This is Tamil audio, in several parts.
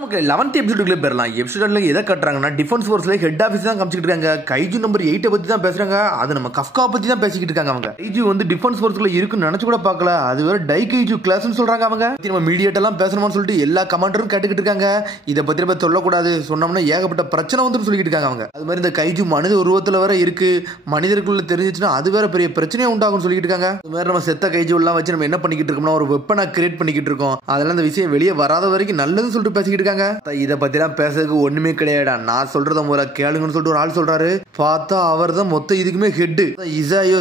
நமக்கு 11th எபிசோடுக்குள்ள போயிடலாம். எபிசோட்ல எதை கட்டுறாங்கன்னா டிஃபென்ஸ் ஃபோர்ஸ்ல ஹெட் ஆஃபீஸ் தான் காமிச்சிட்டு இருக்காங்க. கைஜு நம்பர் 8 பத்தி தான் பேசுறாங்க. அது நம்ம கஃப்கா பத்தி தான் பேசிக்கிட்டு இருக்காங்க. அவங்க கைஜு வந்து டிஃபென்ஸ் ஃபோர்ஸ்க்குள்ள இருக்குன்னு நினைச்சு கூட பார்க்கல. அது வேற டை கைஜு கிளாஸ்னு சொல்றாங்க. அவங்க நம்ம மீடியேட் எல்லாம் பேசணும்னு சொல்லிட்டு எல்லா கமாண்டரும் கேட்டுக்கிட்டு இருக்காங்க. இதை பத்தி நம்ம சொல்லக்கூடாது, சொன்னோம்னா ஏகப்பட்ட பிரச்சனை வந்து சொல்லிட்டு இருக்காங்க. அவங்க அது மாதிரி இந்த கைஜு மனித உருவத்துல வேற இருக்கு, மனிதருக்குள்ள தெரிஞ்சிச்சுன்னா அது வேற பெரிய பிரச்சனையா உண்டாகும் சொல்லிட்டு இருக்காங்க. அது மாதிரி நம்ம செத்த கைஜு எல்லாம் வச்சு நம்ம என்ன பண்ணிக்கிட்டு இருக்கோம்னா ஒரு வெப்பனை கிரியேட் பண்ணிக்கிட்டு இருக்கோம். அதெல்லாம் இந்த விஷயம் வெளியே வராத வரைக்கும் நல்லதுன்னு சொல்லிட்டு பேசிக்கிட்டு இருக்காங்க. இதை பத்திலாம் பேசுறதுக்கு ஒண்ணுமே கிடையாடா, நான் சொல்றத முறை கேளுங்கன்னு சொல்லிட்டு ஒரு ஆள் சொல்றாரு. பார்த்தா அவர் தான் மொத்த இதுக்குமே ஹெட். இசாயோ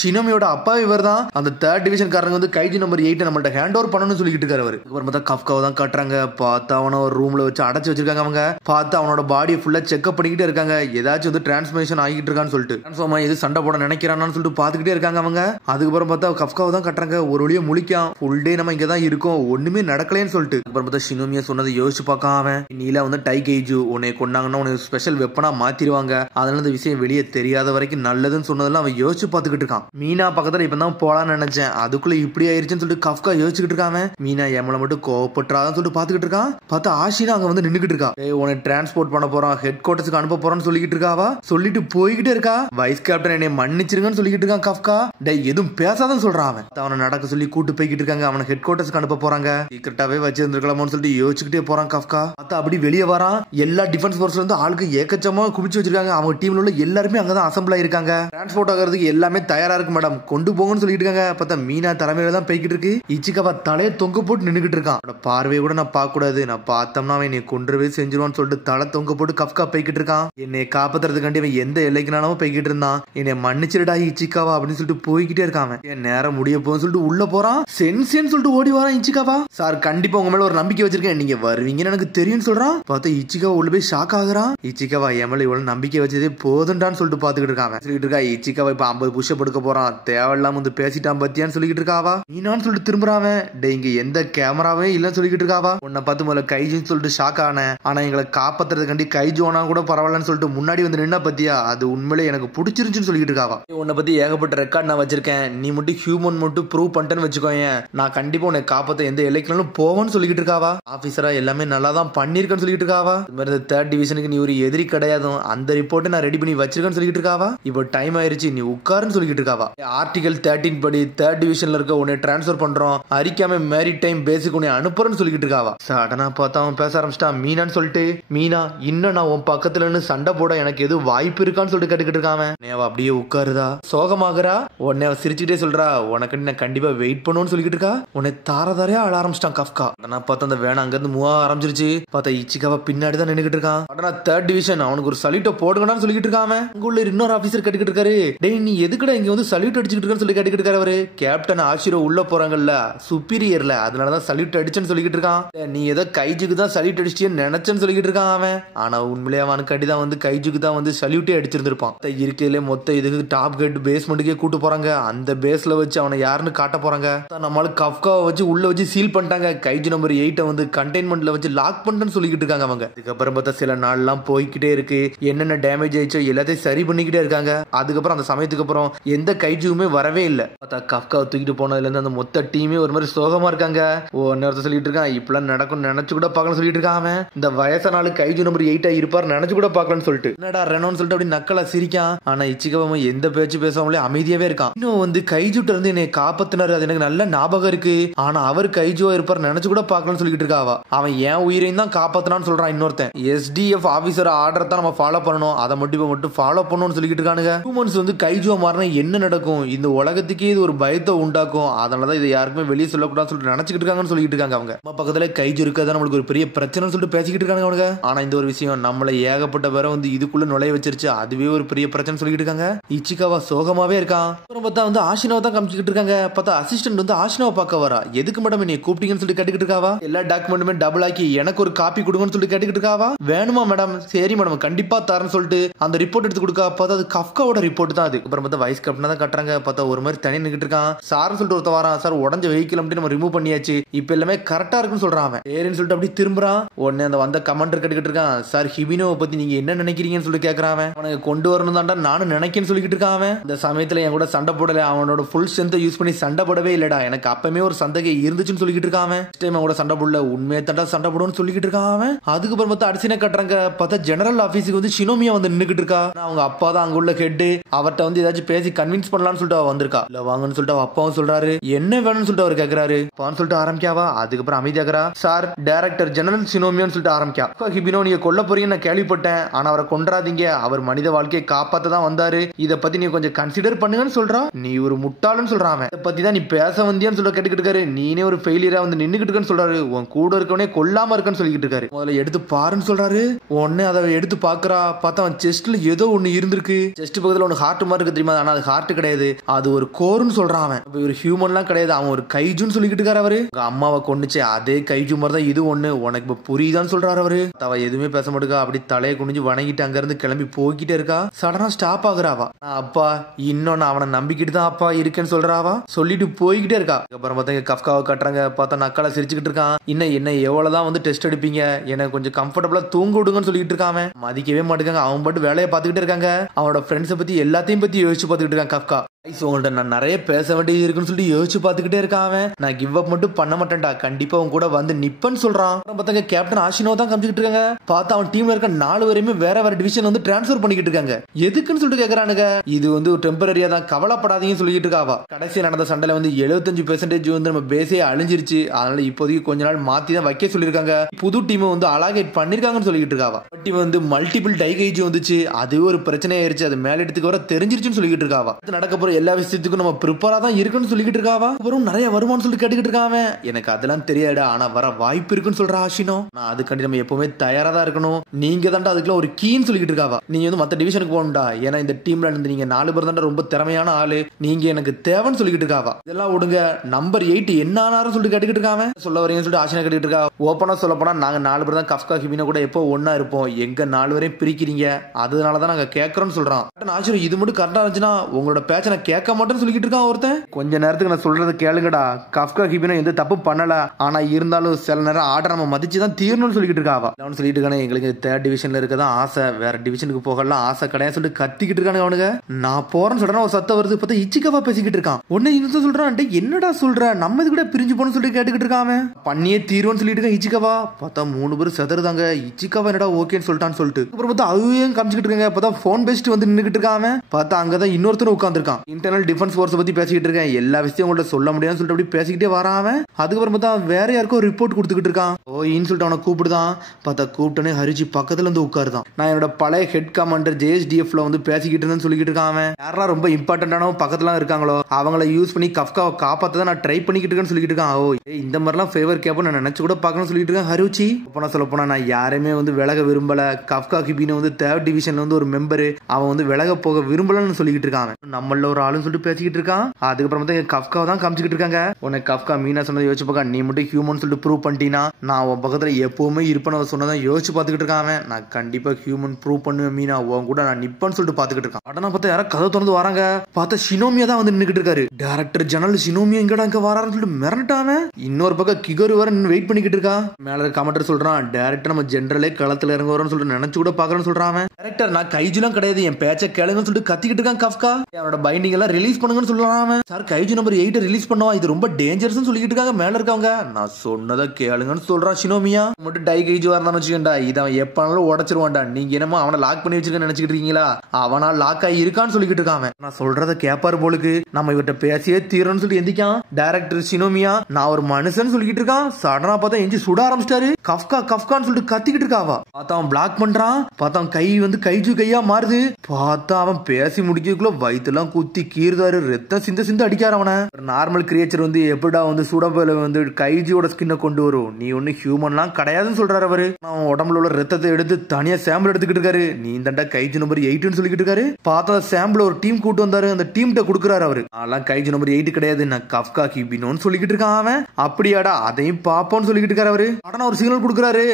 ஷினோமியோட அப்பா இவர் தான். அந்த 3rd டிவிஷன் காரங்க வந்து கைஜி நம்பர் 8 நம்மள்ட்ட ஹேண்ட் ஓவர் பண்ணணும்னு சொல்லிட்டு இருக்காரு. அவர் அப்புறம் பார்த்தா கஃப்காவை தான் காட்டுறாங்க. பார்த்தா அவனை ஒரு ரூம்ல வச்சு அடைச்சு வச்சிருக்காங்க. அவங்க பார்த்தா அவனோட பாடியை ஃபுல்லா செக்அப் பண்ணிக்கிட்டே இருக்காங்க. ஏதாச்சும் வந்து டிரான்ஸ்ஃபர்மேஷன் ஆகிட்டு இருக்கான்னு சொல்லிட்டு டிரான்ஸ்ஃபார்ம் எது சண்டை போட நினைக்கிறான்னு சொல்லிட்டு பாத்துக்கிட்டே இருக்காங்க. அவங்க அதுக்கப்புறம் பார்த்தா கஃப்காவை தான் காட்டுறாங்க. ஒரு வழியா முழிக்கான். ஃபுல் டே நம்ம இங்க தான் இருக்கோம், ஒண்ணுமே நடக்கலன்னு சொல்லிட்டு அப்புறம் பார்த்தா ஷினோமியா சொன்னதை யோசிச்சு பார்க்காம நீலா வந்து டை கைஜு உன்னை கொண்டாங்கன்னா உனக்கு ஸ்பெஷல் வெப்பனா மாத்திருவாங்க, அதனால இந்த விஷயம் வெளியே தெரியாத வரைக்கும் நல்லதுன்னு சொன்னதெல்லாம் அவன் யோசிச்சு பார்த்துக்கிட்டு இருக்கான். மீனா பக்கத்துல இப்பதான் போலான்னு நினைச்சேன், அதுக்குள்ள இப்படி ஆயிருச்சுன்னு சொல்லிட்டு கஃப்கா யோசிச்சுக்கிட்டு இருக்காம மீனா எம்மளை மட்டும் கோவப்பட்டுறாதான் சொல்லிட்டு பாத்துக்கிட்டு இருக்கான். பார்த்தா ஆஷினா அங்க வந்து நின்னுக்கிட்டு இருக்கா. உன்னை டிரான்ஸ்போர்ட் பண்ண போறான், ஹெட் குவார்டர்ஸ்க்கு அனுப்ப போறான்னு சொல்லிக்கிட்டு இருக்காவா. சொல்லிட்டு போய்கிட்டே இருக்கா. வைஸ் கேப்டன் என்னை மன்னிச்சிருங்கன்னு சொல்லிக்கிட்டு இருக்கான் கஃப்கா. டே எதுவும் பேசாதான் சொல்றான். அவன் அவனை நடக்க சொல்லி கூட்டு போய்கிட்டு இருக்காங்க. அவனை ஹெட் குவார்டர்ஸ்க்கு அனுப்ப போறாங்க. சீக்கிரட்டாவே வச்சிருந்துருக்கலாமோன்னு சொல்லிட்டு யோசிச்சுக்கிட்டே போறான் கஃப்கா. அப்படி வெளியே வரான். எல்லா டிஃபென்ஸ் ஃபோர்ஸ்ல இருந்து ஆளுக்கு ஏக்கச்சமா குவிச்சு வச்சிருக்காங்க. அவங்க டீம்ல உள்ள எல்லாருமே அங்கதான் அசம்பிள் ஆயிருக்காங்க. டிரான்ஸ்போர்ட் ஆகிறதுக்கு எல்லாமே தயாரா இருக்கு மேடம், கொண்டு போங்கன்னு சொல்லிட்டு இருக்காங்க. பார்த்தா மீனா தலைமையில தான் போய்கிட்டு இருக்கு. இச்சிகாவா தலையை தொங்க போட்டு நின்னுகிட்டு இருக்கான். பார்வையை கூட நான் பார்க்க கூடாது, நான் பார்த்தோம்னா அவன் என்னை கொன்றவே செஞ்சிருவான்னு சொல்லிட்டு தலை தொங்க போட்டு கஃப்கா போய்கிட்டு இருக்கான். என்னை காப்பாத்துறதுக்காண்டி அவன் எந்த எல்லைக்குனாலும் போய்கிட்டு இருந்தான். என்னை மன்னிச்சிருடா இச்சிகாவா அப்படின்னு சொல்லிட்டு போய்கிட்டே இருக்கான். என் நேரம் முடிய போகுதுன்னு சொல்லிட்டு உள்ள போறான். சென்சேன்னு சொல்லிட்டு ஓடி வரான் இச்சிகாவா. சார் கண்டிப்பா உங்க மேல ஒரு நம்பிக்கை வச்சிருக்கேன், நீங்க வருவீங்கன்னு எனக்கு தெரியும் சொல்றான். பார்த்தா இச்சிகாவா உள்ள போய் ஷாக் ஆகுறான். இச்சிகாவா எம்எல்ஏ இவ்வளவு நம்பிக்கை வச்சதே போதுண்டான்னு சொல்லிட்டு பாத்துக்கிட்டு இருக்காங்க. சொல்லிட்டு இருக்கா இச்சிகாவா இப்ப 50 புஷ்அப் எடுக்க போறான், தேவையில்லாம வந்து பேசிட்டான் பத்தியான்னு சொல்லிட்டு இருக்காவா. நீனான்னு சொல்லிட்டு திரும்புறாவ. டே இங்க எந்த கேமராவே இல்லன்னு சொல்லிட்டு இருக்காவா. உன்னை பார்த்து முதல்ல கைஜுன்னு சொல்லிட்டு ஷாக் ஆனேன், ஆனா எங்களை காப்பாத்துறதுக்காண்டி கைஜு ஆனா கூட பரவாயில்லன்னு சொல்லிட்டு முன்னாடி வந்து நின்னா பத்தியா, அது உண்மையிலே எனக்கு பிடிச்சிருந்துச்சுன்னு சொல்லிட்டு இருக்காவா. உன்னை பத்தி ஏகப்பட்ட ரெக்கார்ட் நான் வச்சிருக்கேன், நீ மட்டும் ஹியூமன் மட்டும் ப்ரூவ் பண்ணிட்டேன்னு வச்சுக்கோங்க, நான் கண்டிப்பா உன்னை காப்பாத்த எந்த எல்லைக்குனாலும் போவேன்னு சொல்லிட்டு இருக்காவா. ஆபீசரா எல்லாமே நல்லா தான் பண்ணிருக்கேன்னு சொல்லிட்டு இருக்காவா. 3rd டிவிஷனுக்கு நீ ஒரு எதிரி கிடையாது, அந்த ரிப்போர்ட்டை நான் ரெடி பண்ணி வச்சிருக்கேன்னு சொல்லிட்டு இருக்காவா. இப்போ டைம் ஆயிருச்சு, நீ உட்காருன்னு சொல்லிட்டு இருக்காவா. ஆர்டிகல் 13 படி 3rd டிவிஷன்ல இருக்க உன்னை டிரான்ஸ்ஃபர் பண்றோம், அரிக்காம மேரிடைம் பேசிக் உன்னை அனுப்புறேன்னு சொல்லிட்டு இருக்காவா. சடனா பார்த்தா அவன் பேச ஆரம்பிச்சிட்டா மீனான்னு சொல்லிட்டு. மீனா இன்னும் நான் உன் பக்கத்துல இருந்து சண்டை போட எனக்கு எதுவும் வாய்ப்பு இருக்கான்னு சொல்லிட்டு கேட்டுக்கிட்டு இருக்கான். நேவா அப்படியே உட்காருதா, சோகமாகறா. உடனே அவ சிரிச்சுட்டே சொல்றா, உனக்கு நான் கண்டிப்பா வெயிட் பண்ணுன்னு சொல்லிட்டு இருக்கா. உன்னை தாரதாரையா அழ ஆரம்பிச்சிட்டான் கஃப்கா. நான் பார்த்தா அந்த வேன் அங்கிருந்து மூவ் ஆரம்பிச்சிருச்சு. பார்த்தா இச்சிகாவா பின்னாடி தான் நின்னுகிட்டு இருக்கான். உடனே 3rd டிவிஷன் அவனுக்கு ஒரு சல்யூட்டை போடுங்கன்னு சொல்லிட்டு இருக்கான். அங்க உள்ள இன்னொரு ஆபீசர் கேட்டுக்கிட்டு இருக்காரு. டேய் நீ எதுக்குடா இங்க வந்து சல்யூட் அடிச்சுக்கிட்டு இருக்கன்னு சொல்லி கேட்டுக்கிட்டு இருக்காரு. அவரு கேப்டன் ஆஷிரோ உள்ள போறாங்கல்ல சுப்பீரியர்ல, அதனாலதான் சல்யூட் அடிச்சுன்னு சொல்லிட்டு இருக்கான். நீ ஏதோ கைஜுக்கு தான் சல்யூட் அடிச்சிட்டேன்னு நினைச்சேன்னு சொல்லிட்டு இருக்கான் அவன். ஆனா உண்மையிலே அவனுக்கு அடிதான் வந்து கைஜுக்கு தான் வந்து சல்யூட்டே அடிச்சிருந்திருப்பான். இருக்கையிலே மொத்த இதுக்கு டாப் கட் பேஸ்மெண்ட்டுக்கே கூட்டு போறாங்க. அந்த பேஸ்ல வச்சு அவனை யாருன்னு காட்ட போறாங்க. நம்மளுக்கு கஃப்காவை வச்சு உள்ள வச்சு சீல் பண்ணிட்டாங்க. கைஜு நம்பர் 8 வந்து கண்டெய்ன்மெண்ட்ல வச்சு லாக் பண்ணிட்டேன்னு சொல்லிக்கிட்டு இருக்காங்க அவங்க. அதுக்கப்புறம் பார்த்தா சில நாள்லாம் போய்கிட்டே இருக்கு. என்னென்ன டேமேஜ் ஆயிடுச்சோ எல்லாத்தையும் சரி பண்ணிக்கிட்டே இருக்காங்க. அதுக்கப்புறம் அந்த சமயத்துக்கு அப்புறம் எந்த கைஜுமே வரவே இல்லை. பார்த்தா கஃப்காவை தூக்கிட்டு போனதுல இருந்து அந்த மொத்த டீமே ஒரு மாதிரி சோகமா இருக்காங்க. ஒன்னொருத்த சொல்லிட்டு இருக்கான், இப்பெல்லாம் நடக்கும் நினைச்சு கூட பார்க்கணும்னு சொல்லிட்டு இருக்கான். இந்த வயசானாலு கைஜு நம்பர் 8 இருப்பார் நினைச்சு கூட பார்க்கலன்னு சொல்லிட்டு என்னடா ரெனோன்னு சொல்லிட்டு அப்படி நக்கலா சிரிக்கான். ஆனா இச்சிகாவா எந்த பேச்சு பேசாமலே அமைதியாவே இருக்கான். இன்னும் வந்து கைஜுட்ட இருந்து என்னை காப்பாத்தினாரு, அது எனக்கு நல்ல ஞாபகம் இருக்கு. ஆனா அவர் கைஜுவா இருப்பார் நினைச்சு கூட பார்க்கலன்னு சொல்லிட்டு இருக்காவா. அவன் என் உயிரையும் தான் காப்பாத்தினான்னு சொல்றான் இன்னொருத்தன். எஸ்டிஎஃப் ஆபீசர் ஆர்டர் தான் நம்ம ஃபாலோ பண்ணணும், அதை மட்டும் ஃபாலோ பண்ணணும்னு சொல்லிட்டு இருக்கானுங்க. ஹியூமன்ஸ் வந்து கைஜுவா மாறினா என்ன நடக்கும், இந்த உலகத்துக்கே இது ஒரு பயத்தை உண்டாக்கும், அதனாலதான் இதை யாருக்குமே வெளியே சொல்லக்கூடாதுன்னு சொல்லிட்டு நினைச்சிட்டு இருக்காங்கன்னு சொல்லிட்டு இருக்காங்க. அவங்க நம்ம பக்கத்துல கைஜு இருக்காது நம்மளுக்கு ஒரு பெரிய பிரச்சனை சொல்லிட்டு பேசிக்கிட்டு இருக்காங்க அவங்க. ஆனா இந்த ஒரு விஷயம் நம்மள ஏகப்பட்ட பேரை வந்து இதுக்குள்ள நுழைய வச்சிருச்சு, அதுவே ஒரு பெரிய பிரச்சனை சொல்லிட்டு இருக்காங்க. இச்சிகாவா சோகமாவே இருக்கான். அப்புறம் பார்த்தா வந்து ஆஷினாவை தான் காமிச்சிட்டு இருக்காங்க. பார்த்தா அசிஸ்டன்ட் வந்து ஆஷினாவை பார்க்க வரா. எதுக்கு மேடம் என்னை கூப்பிட்டீங்கன்னு சொல்லி கேட்டுக்கிட்டு இருக்காவா. எல்லா டாக்குமெண்ட்டுமே டபுள் ஆக்கி எனக்கு ஒரு காப்பி கொடுங்கன்னு சொல்லி கேட்டுக்கிட்டு இருக்காவா. வேணுமா மேடம், சரி மேடம் கண்டிப்பா தரேன்னு சொல்லிட்டு அந்த ரிப்போர்ட் எடுத்து கொடுக்கா. பார்த்தா அது கஃப்காவோட ரிப்போர்ட் தான் அது. அப்புறம் பார்த்தா வைஸ் கேப்டனா தான் கட்டுறாங்க. பார்த்தா ஒரு மாதிரி தனி நிக்கிட்டு இருக்கான். சார்னு சொல்லிட்டு ஒருத்த வரான். சார் உடஞ்ச வெஹிக்கிள் அப்படி நம்ம ரிமூவ் பண்ணியாச்சு, இப்ப எல்லாமே கரெக்டா இருக்குன்னு சொல்றான். அவன் சரின்னு சொல்லிட்டு அப்படி திரும்புறான். உடனே அந்த வந்த கமாண்டர் கேட்டுக்கிட்டு இருக்கான். சார் ஹிபினோவை பத்தி நீங்க என்ன நினைக்கிறீங்கன்னு சொல்லி கேட்கறான். அவனுக்கு கொண்டு வரணும் தான்டா நானும் நினைக்கிறேன்னு சொல்லிக்கிட்டு இருக்கான். அவன் இந்த சமயத்துல என் கூட சண்டை போடல, அவனோட ஃபுல் ஸ்ட்ரென்த்தை யூஸ் பண்ணி சண்டை போடவே இல்லடா, எனக்கு அப்பமே ஒரு சந்தேகம் இருந்துச்சுன்னு சொல்லிக்கிட்டு இருக்கான். கூட சண்டை போடல, உண்மையா தண்டா சண்டை போடுன்னு சொல்லிக்கிட்டு இருக்கான் அவன். அதுக்கப்புறம் பார்த்தா அடிசினே கட்டுறாங்க. பார்த்தா ஜெனரல் ஆபீஸுக்கு வந்து ஷினோமியா வந்து நின்னுக்கிட்டு இருக்கா. அவங்க அப்பா தான் அங்க உள்ள ஹெட். அவர்கிட்ட வந்து ஏதாச்சும் பேசி கன்வின்ஸ் பண்ணலாம்னு சொல்லிட்டு அவ வந்திருக்கா. இல்ல வாங்கன்னு சொல்லிட்டு அப்பாவும் சொல்றாரு. என்ன வேணும்னு சொல்லிட்டு அவர் கேக்குறாரு. அப்பான்னு சொல்லிட்டு ஆரம்பிக்காவா. அதுக்கப்புறம் அமைதியாகிறா. சார் டைரக்டர் ஜெனரல் ஷினோமியான்னு சொல்லிட்டு ஆரம்பிக்கா. ஹிபினோ நீங்க கொல்ல போறீங்கன்னு நான் கேள்விப்பட்டேன். ஆனா அவரை கொன்றாதீங்க. அவர் மனித வாழ்க்கையை காப்பாத்த தான் வந்தாரு. இத பத்தி நீ கொஞ்சம் கன்சிடர் பண்ணுங்கன்னு சொல்றா. நீ ஒரு முட்டாளன்னு சொல்றான். இத பத்தி தான் நீ பேச வந்தியான்னு சொல்ல கேட்டுக்கிட்டு இருக்காரு. நீனே ஒரு ஃபெயிலியரா வந்து நின்னுக்கிட்டு இருக்கன்னு சொல்றாரு. உன் கூட இருக்கவனே கொல்லாம இருக்கன்னு சொல்லிக்கிட்டு இருக்காரு. முதல்ல எடுத்து பாருன்னு சொல்றாரு. உடனே அதை எடுத்து பாக்குறா. பார்த்தா அவன் செஸ்ட்ல ஏதோ ஒண்ணு இருந்திருக்கு. செஸ்ட் பக்கத்துல ஒன்னு ஹார்ட் மாதிரி இருக்கு தெரியுமா? ஆனா அது ஹார்ட் கிடையாது. அது ஒரு கோர்னு சொல்றான் அவன். ஒரு ஹியூமன்லாம் கிடையாது. அவன் ஒரு கைஜுன்னு சொல்லிக்கிட்டு இருக்காரு அவரு. உங்க அம்மாவை கொண்டுச்சு அதே கைஜு மாதிரி தான் இது ஒண்ணு. உனக்கு இப்ப புரியுதான்னு சொல்றாரு அவரு. அவ எதுவுமே பேச மாட்டேங்கா. அப்படி தலையை குனிஞ்சு வணங்கிட்டு அங்க இருந்து கிளம்பி போய்கிட்டே இருக்கா. சடனா ஸ்டாப் ஆகுறாவா. அப்பா இன்னொன்னு அவனை நம்பிக்கிட்டு தான் அப்பா இருக்கேன்னு சொல்றாவா. சொல்லிட்டு போய்கிட்டே இருக்கா. அப்புறம் பார்த்தா கஃப்காவை கட்டுறாங்க. பார்த்தா நக்கால சிரிச்சுக்கிட்டு இருக்கான். என்ன எவ்வளவுதான் வந்து டெஸ்ட் எடுப்பீங்க, எனக்கு கொஞ்சம் கம்ஃபர்டபுளா தூங்க விடுங்கன்னு சொல்லிட்டு இருக்கான். மதிக்கவே மாட்டேங்க. அவன் பாட்டு வேலையை பார்த்துக்கிட்டு இருக்காங்க. அவனோட ஃப்ரெண்ட்ஸை பத்தி எல்லாத்தையும் பத்தி யோசிச்சு பார்த்துக்கிட்டு இருக்கான் கஃப்கா. உங்கள்ட்ட நான் நிறைய பேச வேண்டியது இருக்குன்னு சொல்லிட்டு யோசிச்சு பார்த்துக்கிட்டே இருக்கான் அவன். நான் கிவ் அப் மட்டும் பண்ண மாட்டேன்டா, கண்டிப்பா உன் கூட வந்து நிப்பன்னு சொல்றான். பார்த்தாங்க கேப்டன் ஆஷினோ தான் காமிச்சிட்டு இருக்காங்க. பார்த்தா அவன் டீம்ல இருக்க 4 பேருமே வேற வேற டிவிஷன் வந்து டிரான்ஸ்ஃபர் பண்ணிக்கிட்டு இருக்காங்க. எதுக்குன்னு சொல்லிட்டு கேக்குறானுங்க. இது வந்து ஒரு டெம்பரரியா தான், கவலைப்படாதீங்கன்னு சொல்லிட்டு இருக்காவா. கடைசி நடந்த சண்டையில வந்து 75% வந்து நம்ம பேஸே அழிஞ்சிருச்சு. அதனால இப்போதைக்கு கொஞ்ச நாள் மாத்தி தான் வைக்க சொல்லிருக்காங்க. புது டீம் வந்து அலாகேட் பண்ணிருக்காங்கன்னு சொல்லிட்டு இருக்காவா. டீம் வந்து மல்டிபிள் டைகேஜ் வந்துச்சு. அதுவே ஒரு பிரச்சனை ஆயிருச்சு. அது மேல எடுத்துக்கு வர தெரிஞ்சிருச்சுன்னு சொல்லிட்டு இருக்காவா. நடக்க போற எல்லா விஷயத்துக்கும் நம்ம ப்ரிப்பரா தான் இருக்குன்னு சொல்லிட்டு இருக்காவா. அப்புறம் நிறைய வருமானு சொல்லிட்டு கேட்டுக்கிட்டு இருக்காங்க. எனக்கு அதெல்லாம் தெரியாடா, ஆனா வர வாய்ப்பு இருக்குன்னு சொல்ற ஆஷினோ. நான் அதுக்காண்டி நம்ம எப்பவுமே தயாரா தான் இருக்கணும். நீங்க தான்டா அதுக்குள்ள ஒரு கீன்னு சொல்லிட்டு இருக்காவா. நீங்க வந்து மத்த டிவிஷனுக்கு போகணும்டா. ஏன்னா இந்த டீம்ல இருந்து நீங்க 4 பேர் தான் ரொம்ப திறமையான ஆளு. நீங்க எனக்கு தேவைன்னு சொல்லிட்டு இருக்காவா. இதெல்லாம் விடுங்க. நம்பர் 8 என்ன ஆனாரும் சொல்லிட்டு கேட்டுக்கிட்டு இருக்காங்க. சொல்ல வரீங்கன்னு சொல்லிட்டு ஆஷினா கேட்டுக்கிட்டு இருக்கா. ஓப்பனா சொல்ல போனா நாங்க 4 பேர் தான் கஃப்கா ஹிபினோ கூட எப்போ ஒன்னா இருப்போம். எங்க 4 பேரையும் பிரிக்கிறீங்க, அதனாலதான் நாங்க கேட்கறோம்னு சொல்றோம். ஆஷினோ இது மட்டும் கரெக்டா இருந்துச்சுன்னா உங்களோட பேச்ச நான் கேட்க மாட்டேன்னு சொல்லிட்டு இருக்கான் ஒருத்தன். கொஞ்ச நேரத்துக்கு நான் சொல்றதை கேளுங்கடா. கஃப்கா ஹிபினோ எந்த தப்பு பண்ணல. ஆனா இருந்தாலும் சில நேரம் ஆர்டர் நம்ம மதிச்சு தான் தீரணும்னு சொல்லிட்டு இருக்காவா. அவனு சொல்லிட்டு இருக்கானே எங்களுக்கு 3rd டிவிஷன்ல இருக்கதான் ஆசை, வேற டிவிஷனுக்கு போகலாம் ஆசை கிடையாது சொல்லிட்டு கத்திக்கிட்டு இருக்கானு அவனுங்க. நான் போறேன்னு சொல்றேன். ஒரு சத்தம் வருது. பார்த்தா இச்சிகாவா பேசிக்கிட்டு இருக்கான். உடனே இன்னும் சொல்றான், என்னடா சொல்ற, நம்ம இது கூட பிரிஞ்சு போன்னு சொல்லிட்டு கேட்டுக்கிட்டு இருக்கான். பண்ணியே தீருவோன்னு சொல்லிட்டு இருக்கான் இச்சிகாவா. பார்த்தா 3 பேர் செதறுதாங்க. இச்சிகாவா என்னடா ஓகேன்னு சொல்லிட்டான்னு சொல்லிட்டு அப்புறம் பார்த்தா அவையும் காமிச்சிட்டு இருக்காங்க. பார்த்தா போன் பேசிட்டு வந்து நின்னுக்கிட்டு இருக்கான். பார்த்தா அங்கதான் இன்னொருத்தரும் உட்காந்துருக்கான். இன்டர்னல் டிஃபென்ஸ் ஃபோர்ஸ் பத்தி பேசிக்கிட்டு இருக்கேன். எல்லா விஷயம் உங்கள்ட்ட சொல்ல முடியாதுன்னு சொல்லிட்டு அப்படி பேசிக்கிட்டே வரான். அதுக்கப்புறம் பார்த்தா வேற யாருக்கும் ரிப்போர்ட் கொடுத்துக்கிட்டு இருக்கான். ஓயின்னு சொல்லிட்டு அவனை கூப்பிடுதான். பார்த்தா கூப்பிட்டனே ஹரிஜி பக்கத்துல வந்து உட்காருதான். நான் என்னோட பழைய ஹெட் கமாண்டர் JSDFல வந்து பேசிக்கிட்டு இருந்தேன்னு சொல்லிக்கிட்டு இருக்கான். யாரெல்லாம் ரொம்ப இம்பார்ட்டன்டானவங்க பக்கத்துல இருக்காங்களோ அவங்கள யூஸ் பண்ணி கஃப்காவை காப்பாத்த நான் ட்ரை பண்ணிக்கிட்டு இருக்கேன்னு சொல்லிட்டு இருக்கான். ஓ இந்த மாதிரிலாம் ஃபேவர் கேப்ப நான் நினைச்சு கூட பார்க்கணும்னு சொல்லிட்டு இருக்கேன் ஹருச்சி. போனா சொல்ல போனா நான் யாரையுமே வந்து விலக விரும்பல. கஃப்கா ஹிபினோ வந்து 3rd டிவிஷன்ல வந்து ஒரு மெம்பர். அவன் வந்து விலக போக விரும்பலன்னு சொல்லிக்கிட்டு இருக்கான். நம்மள ஒரு ஆளுன்னு சொல்லிட்டு பேசிக்கிட்டு இருக்கான். அதுக்கப்புறம் கஃப்காவை தான் காமிச்சிக்கிட்டு இருக்காங்க. உனக்கு கஃப்கா மீனா சொன்னதை யோசிச்சு பார்க்க, நீ மட்டும் ஹியூமன் சொல்லிட்டு ப்ரூவ் பண்ணிட்டீனா நான் உன் பக்கத்துல எப்பவுமே இருப்பேன்னு சொன்னதான் யோசிச்சு பார்த்துக்கிட்டு இருக்கான். நான் கண்டிப்பா ஹியூமன் ப்ரூவ் பண்ணுவேன் மீனா, உன் கூட நான் நிப்பன்னு சொல்லிட்டு பார்த்துக்கிட்டு இருக்கான். உடனே பார்த்தா யாரா கதை திறந்து வராங்க. பார்த்தா ஷினோமியா தான் வந்து நின்னுக்கிட்டு இருக்காரு. டைரக்டர் ஜெனரல் ஷினோமியா எங்கடா இங்க வராருன்னு சொல்லிட்டு மிரண்டாம. இன்னொரு பக்கம் கிகரு வர வெயிட் பண்ணிக்கிட்டு இருக்கா. மேல கமெண்டர் சொல்றான், டைரக்டர் நம்ம ஜெனரலே களத்துல இறங்க வரோம்னு சொல்லிட்டு நினைச்சு கூட பாக்குறேன்னு சொல்றான். டைரக்டர் நான் கைஜுலாம் கிடையாது, என் பேச்ச கேளுங்கன்னு சொல்லிட்டு கத்திக்கிட்டு இருக்கான் கஃப்கா. அவனோட பைண்டிங் எல்லாம் ரிலீஸ் பண்ணுங்கன்னு சொல்றான். சார் கைஜு நம்பர் 8 ரிலீஸ் பண்ணுவா, இது ரொம்ப டேஞ்சரஸ் சொல்லிட்டு இருக்காங்க மேல இருக்கவங்க. நான் சொன்னதை கேளுங்கன்னு சொல்றான் ஷினோமியா. மட்டும் டை கைஜு வரதான்னு வச்சுக்கண்டா, இதை அவன் எப்பனாலும் உடச்சிருவான்டா. நீங்க என்னமோ அவனை லாக் பண்ணி வச்சிருக்கேன்னு நினைச்சிட்டு இருக்கீங்களா? அவனா லாக் ஆகி இருக்கான்னு சொல்லிட்டு இருக்கான். நான் சொல்றதை கேப்பாரு போலுக்கு. நம்ம இவர்கிட்ட பேசியே தீரன்னு சொல்லி எந்திக்கான் டைரக்டர் ஷினோமியா. நான் ஒரு மனுஷன் சொல்லிட்டு இருக்கான். சடனா பார்த்தா எஞ்சி சுட ஆரம்பிச்சிட்டாரு. கஃப்கா கஃப்கான்னு சொல்லிட்டு கத்திக்கிட்டு இருக்காவா. பார்த்தா அவன் பிளாக் பண்றான். பார்த்தா அவன் கை வந்து கைஜு கையா மாறுது. பார்த்தா அவன் பேசி முடிக்கிறதுக்குள்ள வயிற்றுலாம் குத்தி கீறுதாரு. ரத்தம் சிந்த சிந்த அடிக்காரு அவனை. நார்மல் கிரியேச்சர் வந்து எப்படா வந்து சுடபல வந்து கைஜியோட ஸ்கின்னை கொண்டு வரும், நீ ஒண்ணு ஹியூமன்லாம் கிடையாதுன்னு சொல்றாரு அவரு. அவன் உடம்புல உள்ள ரத்தத்தை எடுத்து தனியா சாம்பிள் எடுத்துக்கிட்டு இருக்காரு. நீ தண்டா கைஜி நம்பர் 8ன்னு சொல்லிக்கிட்டு இருக்காரு. பார்த்தா சாம்பிள் ஒரு டீம் கூட்டு வந்தாரு. அந்த டீம்கிட்ட கொடுக்குறாரு அவரு. அதெல்லாம் கைஜி நம்பர் 8 கிடையாது, நான் கஃப்கா ஹிபினோன்னு சொல்லிக்கிட்டு இருக்கான் அவன். அப்படியாடா அதையும் பாப்போன்னு சொல்லிக்கிட்டு இருக்காரு அவரு. உடனே ஒரு சிக்னல் கொடுக்குறாரு.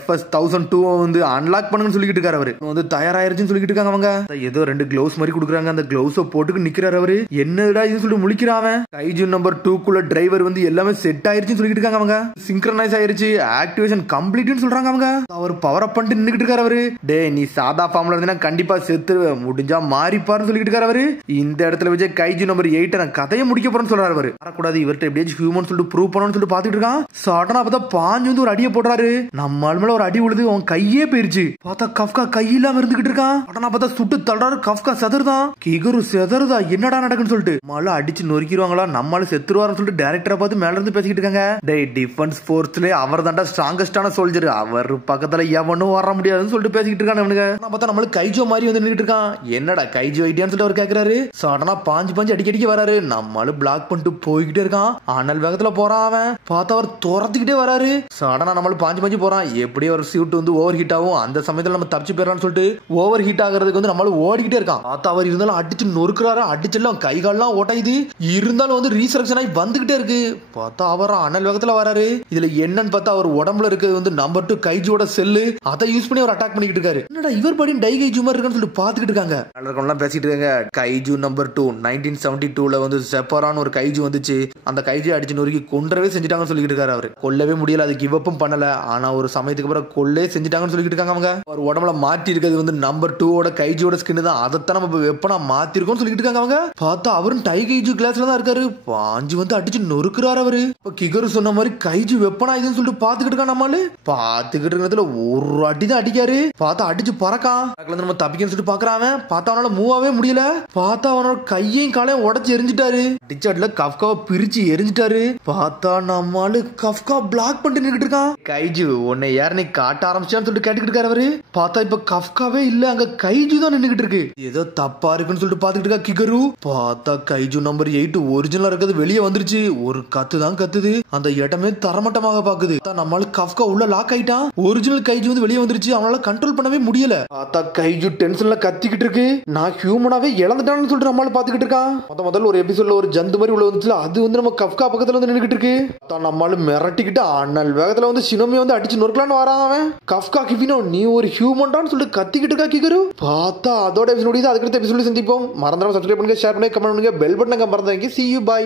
FS 1002 வந்து அன்லாக் பண்ணுங்கன்னு சொல்லிக்கிட்டு இருக்காரு அவரு. வந்து தயாராயிருச்சுன்னு சொல்லிக்கிட்டு இருக்காங்க அவங்க. ஏதோ 2 கிளவுஸ் மாதிரி கொடுக்குறாங்க. அந்த கிளவுஸை போட்டுக்கு டோருக்கு நிக்கிறாரு அவரு. என்னடா இது சொல்லிட்டு முழிக்கிறான். கைஜு நம்பர் 2 டிரைவர் வந்து எல்லாமே செட் ஆயிருச்சுன்னு சொல்லிட்டு இருக்காங்க அவங்க. சிங்க்ரனைஸ் ஆயிருச்சு, ஆக்டிவேஷன் கம்ப்ளீட்னு சொல்றாங்க அவங்க. அவர் பவர் அப் பண்ணிட்டு நின்னுட்டு இருக்காரு அவரு. டே நீ சாதா ஃபார்ம்ல இருந்தா கண்டிப்பா செத்துருவ, முடிஞ்சா மாறிப்பாருன்னு சொல்லிட்டு இருக்காரு அவரு. இந்த இடத்துல விஜய் கைஜு நம்பர் 8 நான் கதையை முடிக்க போறேன்னு சொல்றாரு அவரு. வரக்கூடாது இவர்கிட்ட எப்படியாச்சும் ஹியூமன் சொல்லிட்டு ப்ரூவ் பண்ணணும்னு சொல்லிட்டு பாத்துட்டு இருக்கான். சடனா பார்த்தா பாஞ்சு வந்து ஒரு அடியை போடுறாரு. நம்ம ஆள் மேல ஒரு அடி விழுது, அவன் கையே போயிருச்சு. பார்த்தா கஃப்கா கையில்லாம இருந்துகிட்டு இருக்கான். சடனா பார்த்தா சுட்டு தள்ளுறாரு. கஃப்கா செதறுதான். கிகரு செதறுதா, என்னடா நடக்குன்னு சொல்லிட்டு மழை அடிச்சு நொறுக்கிடுவாங்களா, நம்மளால செத்துருவாருன்னு சொல்லிட்டு டைரக்டரை பார்த்து மேல இருந்து பேசிக்கிட்டு இருக்காங்க. டேய் டிஃபென்ஸ் ஃபோர்ஸ்ல அவர் தாண்டா ஸ்ட்ராங்கஸ்டான சோல்ஜர், அவர் பக்கத்துல எவனும் வர முடியாதுன்னு சொல்லிட்டு பேசிக்கிட்டு இருக்காங்க அவனுங்க. பார்த்தா நம்மளுக்கு கைஜோ மாதிரி வந்து நின்னுட்டு இருக்கான். என்னடா கைஜோ ஐடியான்னு சொல்லிட்டு அவர் கேக்குறாரு. சடனா பாஞ்சு அடிக்கடிக்கு வராரு. நம்மளும் பிளாக் பண்ணிட்டு போய்கிட்டே இருக்கான். அனல் வேகத்துல போறான் அவன். பார்த்தா அவர் துரத்துக்கிட்டே வராரு. சடனா நம்மளும் பாஞ்சு போறான். எப்படி ஒரு சூட் வந்து ஓவர் ஹீட் ஆகும், அந்த சமயத்துல நம்ம தப்பிச்சு போயிடலாம்னு சொல்லிட்டு ஓவர் ஹீட் ஆகிறதுக்கு வந்து நம்மளும் ஓடிக்கிட்டே இருக்கான். பார்த்தா அவர் இருந்தாலும் அடிச்சு நொறுக்குறாரு. அடிச்செல்லாம் கை கால்லாம் ஓட்டாயுது. இருந்தாலும் வந்து ரீசரக்ஷன் ஆகி வந்துகிட்டே இருக்கு. பார்த்தா அவர் அனல் வேகத்துல வராரு. இதுல என்னன்னு பார்த்தா அவர் உடம்புல இருக்கிறது வந்து நம்பர் 2 கைஜோட செல்லு. அதை யூஸ் பண்ணி அவர் அட்டாக் பண்ணிட்டு இருக்காரு. என்னடா இவர் படி டை கைஜு மாதிரி இருக்கான்னு சொல்லிட்டு பாத்துக்கிட்டு இருக்காங்க. பேசிட்டு இருக்காங்க. கைஜு நம்பர் 2 1972 வந்து செப்பரான ஒரு கைஜு வந்துச்சு. அந்த கைஜு அடிச்சு நொறுக்கி கொன்றவே செஞ்சுட்டாங்கன்னு சொல்லிட்டு இருக்காரு அவரு. கொல்லவே முடியல, அது கிவ் அப்பும் பண்ணல. ஆனா ஒரு சமயத்துக்கு அப்புறம் கொல்லே செஞ்சுட்டாங்கன்னு சொல்லிட்டு இருக்காங்க அவங்க. அவர் உடம்புல மாட்டி இருக்கிறது வந்து நம்பர் 2 கைஜோட ஸ்கின் தான். அதைத்தான் நம்ம வெப்பனா மாத்திருக்கோம்னு சொல்லிட்டு இருக்காங்க அவங்க. பார்த்தா அவரும் டை கைஜு கிளாஸ்ல தான் இருக்காரு. பாஞ்சு வந்து அடிச்சு நொறுக்குறாரு அவரு. இப்ப கிகரு சொன்ன மாதிரி கைஜு வெப்பனா இதுன்னு சொல்லிட்டு பாத்துக்கிட்டு இருக்கான். நம்மளு பாத்துக்கிட்டு இருக்கிறதுல ஒரு அடிதான் அடிக்காரு. பார்த்தா அடிச்சு பறக்கான். நம்ம தப்பிக்கன்னு சொல்லிட்டு பாக்குறான். பார்த்தா அவனால மூவாவே முடியல. பார்த்தா அவனோட கையையும் காலையும் உடச்சு எரிஞ்சிட்டாரு. டிச்சாட்ல கஃப்காவை பிரிச்சு எரிஞ்சிட்டாரு. பார்த்தா நம்மால கஃப்கா பிளாக் பண்ணிட்டு நின்னுட்டு இருக்கான். கைஜு உன்னை யார் நீ காட்ட ஆரம்பிச்சான்னு சொல்லிட்டு கேட்டுக்கிட்டு இருக்காரு அவரு. பார்த்தா இப்ப கஃப்காவே இல்ல, அங்க கைஜு தான் நின்னுகிட்டு இருக்கு. ஏதோ தப்பா இருக்குன்னு சொல்லிட்டு பாத்துக்கிட்டு இருக்கா கிகரு. பார்த்தா கைஜு நம்பர் 8 ஒரிஜினலா இருக்கிறது வெளியே வந்துருச்சு. ஒரு கத்து தான் கத்துது. அந்த இடமே தரமட்டமாக பாக்குது. நம்மளால கஃப்கா உள்ள லாக் ஆயிட்டான். ஒரிஜினல் கைஜு வந்து வெளியே வந்துருச்சு. அவனால கண்ட்ரோல் பண்ணவே முடியல. பார்த்தா கைஜு டென்ஷன்ல கத்திக்கிட்டு இருக்கு. நான் ஹியூமனாவே இழந்துட்டான்னு சொல்லிட்டு நம்மளால பாத்துக்கிட்டு இருக்கான். முதல்ல ஒரு எபிசோட்ல ஒரு ஜந்து மாதிரி உள்ள வந்துச்சுல, அது வந்து நம்ம கஃப்கா பக்கத்துல வந்து நின்னுகிட்டு இருக்கு. நம்மளால மிரட்டிக்கிட்டு அண்ணல் வேகத்துல வந்து சினோமியை வந்து அடிச்சு நொறுக்கலான்னு வரான் அவன். கஃப்கா கிவினோ நீ ஒரு ஹியூமன்டான்னு சொல்லிட்டு கத்திக்கிட்டு இருக்கா கிகரு. பார்த்தா அதோட எபிசோட் இது. அதுக்கடுத்த எபிசோட் சந்திப்போம். மறந்துடாம சப்ஸ்கிரைப் பண்ணுங்க, ஷேர் பண்ணுங்க, கமெண்ட் பண்ணுங்க, பெல் பட்டனை மறந்துடாதீங்க. See you, bye.